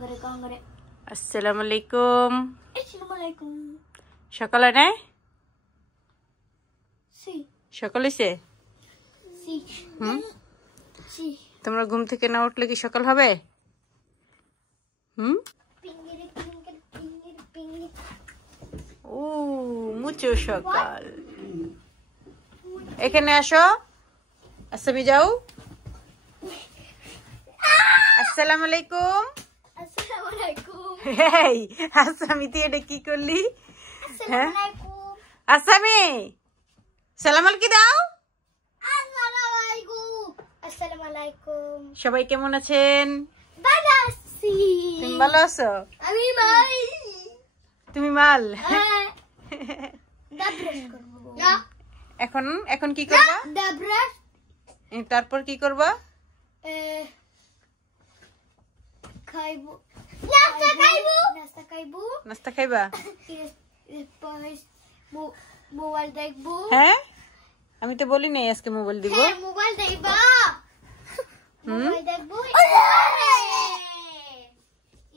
আসসালামু আলাইকুম। সকাল হয় নাই? সকাল হয়েছে? তোমরা ঘুম থেকে না উঠলে কি সকাল হবে? ও মুচো সকাল। এখানে আসো, আসমি যাও। আসসালামু আলাইকুম। এই আসামি তুই এটা কি করলি? আসামি সালাম আলাইকুম দাও। সবাই কেমন আছেন? তুমি ভালো আছো? তুমি মাল। এখন এখন কি করবা? তারপর কি করবা? নাস্তা খাইবা? মোবাইল দেখবো। হ্যাঁ, আমি তো বলি নাই আজকে মোবাইল দিব। মোবাইল দেখবা? মোবাইল দেখবো।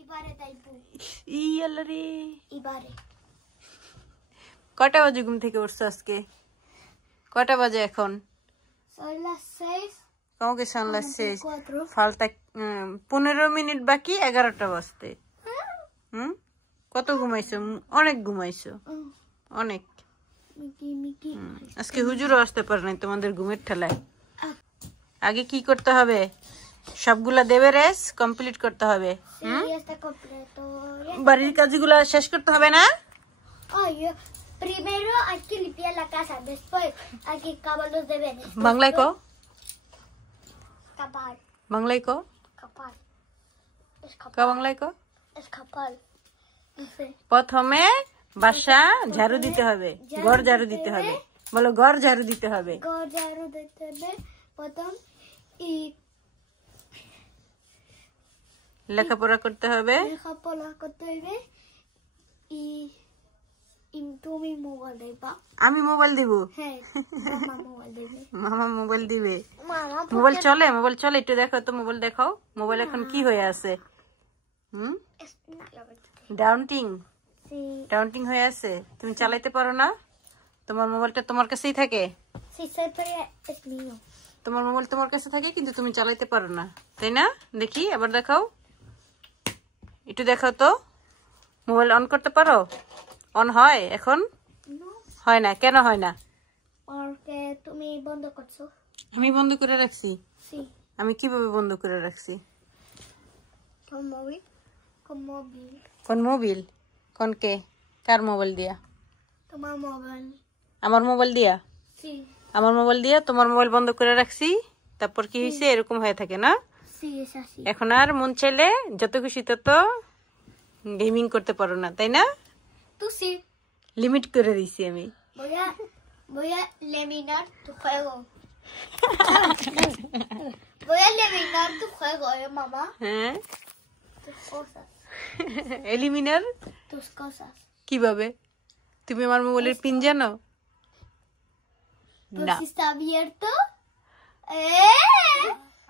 এবারে দেখবো। ই আল্লাহ রে। এবারে কটা বাজে ঘুম থেকে উঠছো আজকে? কটা বাজে এখন? Son las 6. ¿Cómo que son las 6? Falta 15 minute বাকি 11টা বাজতে। কত ঘুমাইছো? অনেক ঘুমাইছো, অনেক। আজকে হুজুরও আসতে পারে নাই তোমাদের ঘুমের ঠেলায়। আগে কি করতে হবে? সবগুলা দেবে রেস কমপ্লিট করতে হবে। বাড়ির কাজগুলো শেষ করতে হবে না? Primero hay que limpiar la casa, después hay que acabar los deberes. বাংলায় কও। Escapar. বাংলায় কও। Escapar. কা বাংলায় কও। Escapar. Dice. প্রথমে বাসা ঝাড়ু দিতে হবে, ঘর ঝাড়ু দিতে হবে। বলো ঘর ঝাড়ু দিতে হবে। ঘর ঝাড়ু দিতে হবে, প্রথম লেখাপড়া করতে হবে। লেখাপড়া করতে হবে। তুমি মোবাইল দেখবা? আমি মোবাইল দিব? হ্যাঁ, মামা মোবাইল দেবে। মামা মোবাইল দিবে? মোবাইল চলে? মোবাইল চলে? একটু দেখো তো, মোবাইল দেখাও। মোবাইল এখন কি হয়ে আছে? ডাউনটিং ডাউনটিং হয়ে আছে। তুমি চালাইতে পারো না? তোমার মোবাইলটা তোমার কাছেই থাকে? তোমার মোবাইল তোমার কাছে থাকে কিন্তু তুমি চালাইতে পারো না, তাই না? দেখি আবার দেখাও, একটু দেখাও তো। মোবাইল অন করতে পারো? অন হয় এখন? হয় না। কেন হয় না? তুমি বন্ধ করছো। আমি বন্ধ করে রাখছি? আমি কিভাবে বন্ধ করে রাখছি? কোন মোবাইল? কোন কে? কার মোবাইল দিয়া? তোমার মোবাইল। আমার মোবাইল দিয়া? আমার মোবাইল দিয়া তোমার মোবাইল বন্ধ করে রাখছি? তারপর কি হয়েছে? এরকম হয়ে থাকে না? এখন আর মন চাইলে যত খুশি তত গেমিং করতে পারো না, তাই না? লিমিট করে দিছি আমি। Voy a eliminar tu juego. Voy a eliminar tu juego, mamá. হ্যাঁ, Tus cosas. এলিমিনার? Tus cosas. কিভাবে? তুমি আমার মোবাইলের পিন জানো? Pues না। si está abierto.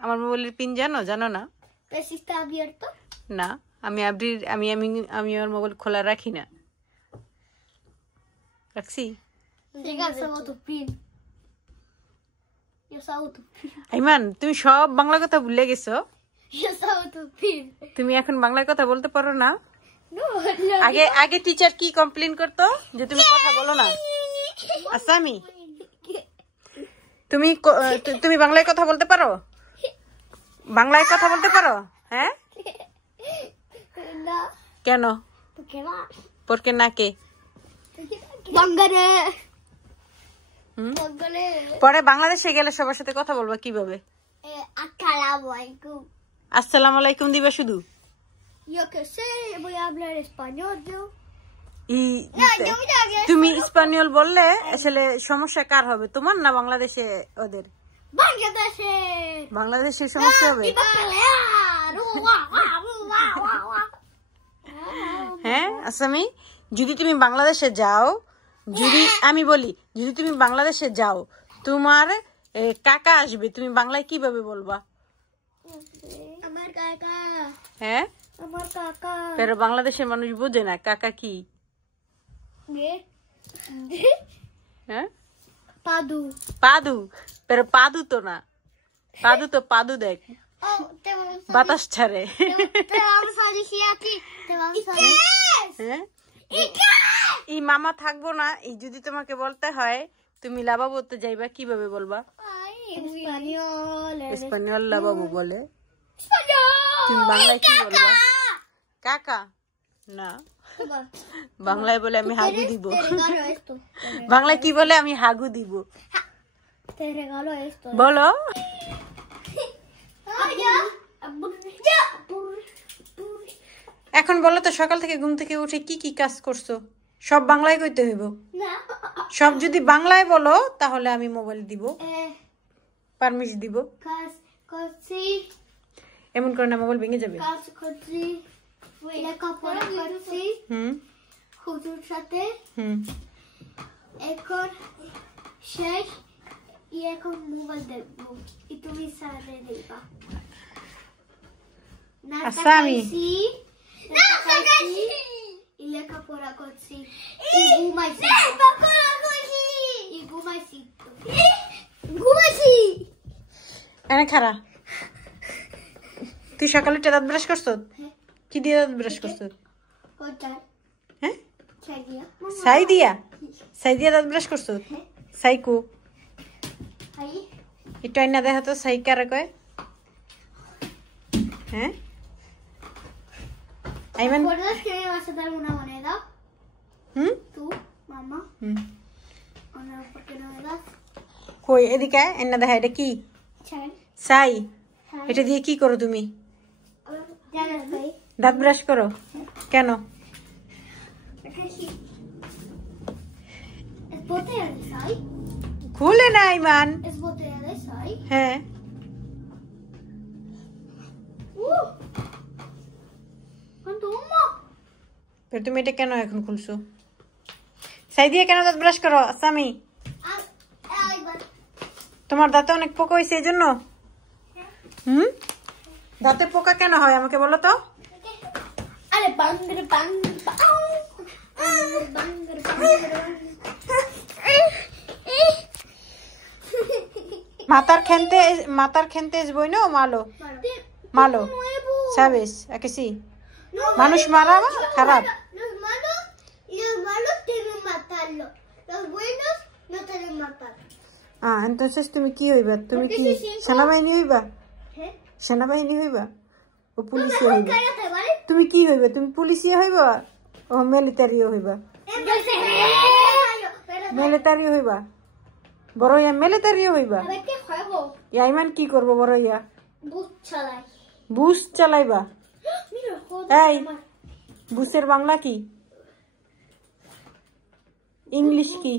আমার মোবাইলের পিন জানো? জানো না? Pues si está abierto. না, আমি আমি আমি আমি আমার মোবাইল খোলা রাখি না। রাখছি? Yo sabo tu pin. Yo sabo tu pin. Ayman, তুমি সব বাংলা কথা ভুলে গেছো। Yo sabo tu pin. তুমি এখন বাংলায় কথা বলতে পারো না? No, আগে আগে টিচার কি কমপ্লেইন করতো যে তুমি কথা বলো না? আসামি, তুমি তুমি বাংলায় কথা বলতে পারো? বাংলায় কথা বলতে পারো? হ্যাঁ, no. কেন? ¿Por qué va? porque না কে? Bangare. Bangare. পরে বাংলাদেশে গেলে সবার সাথে কথা বলবা কিভাবে? Assalamualaikum. আসসালামু আলাইকুম দিবা শুধু? Yo qué sé, voy a hablar español yo. তুমি স্পেনিয়ল বললে আসলে সমস্যা কার হবে, তোমার না বাংলাদেশে ওদের? বাংলাদেশের সমস্যা হবে। হ্যাঁ আসামি, যদি তুমি বাংলাদেশে যাও, যদি আমি বলি যদি তুমি বাংলাদেশে যাও, তোমার কাকা আসবে, তুমি বাংলায় কিভাবে বলবা? আমার কাকা। হ্যাঁ, আমার কাকা pero বাংলাদেশের মানুষ বোঝে না কাকা কি হ্যাঁ পাদু পাদু pero পাদু তো না পাদু তো পাদু দেখ বাতাস ছাড়ে হ্যাঁ এই মামা থাকবো না এই যদি তোমাকে বলতে হয় তুমি লাবাবুতে যাইবা কিভাবে বলবা স্পেনিয়ল লাবাবু বলে তুমি বাংলায় কি বলবা কাকা না বাংলায় বলে আমি হাগু দিব বাংলায় কি বলে আমি হাগু দিব বলো এখন বলো তো সকাল থেকে ঘুম থেকে উঠে কি কি কাজ করছো সব বাংলায় কইতে হইব সব যদি বাংলায় বলো তাহলে আমি মোবাইল দিব পারমিশন দিব এমন করে না মোবাইল ভেঙে যাবে হুজুর সাথে এখন শেষ এখন মোবাইল দেখবো তুমি সাথে দেখবা আসামি লেখাপড়া করছি ঘুমাইছি এনে খারা তুই সকালে দাঁত ব্রাশ করছ কি দিয়ে দাঁত ব্রাশ করছ হ্যাঁ ছাই দিয়া দাঁত ব্রাশ করছ সাইকু একটু আইনা দেখা তো সাই কারে কয় হ্যাঁ আইমান কই এদিকে এনে দেখা এটা কি সাই এটা দিয়ে কি করো তুমি দাঁত ব্রাশ করো কেন খুলে না আইমান হ্যাঁ তুমি এটা কেন এখন খুলছো সাই দিয়ে কেন দাঁত ব্রাশ করো আসামি তোমার দাঁতে অনেক পোকা হয়েছে এই জন্য দাঁতে পোকা কেন হয় আমাকে বলো তো matar gente es bueno o malo malo sabes a que sí মানুষ মারা খারাপ los malos tienen que matarlo los buenos no tienen que matar entonces তুমি কি হইবা তুমি কি সেনাবাহিনী হইবা সেনাবাহিনী হইবা ও পুলিশে হইবা তুমি কি হইবা তুমি পুলিশে হইবা ও মিলিটারিও হইবা মিলিটারি হইবা বড় ইয়া মিলিটারিও হইবা ইয়াইমান কি করব বড় ইয়া বুস চালাইবা এই বুসের বাংলা কি ইংলিশ কি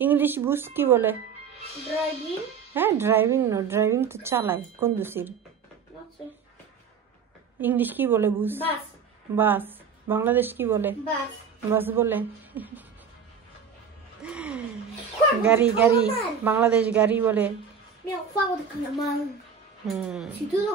ইংলিশ বুস কি বলে ড্রাইভিং হ্যাঁ ড্রাইভিং না ড্রাইভিং তো চালায় কন্ডুসির ইংলিশ কি বলে বুস বাস বাস বাংলাদেশ কি বলে বাস বাস বলে গাড়ি গাড়ি বাংলাদেশ গাড়ি বলে mi ha fatto con la mano si tu lo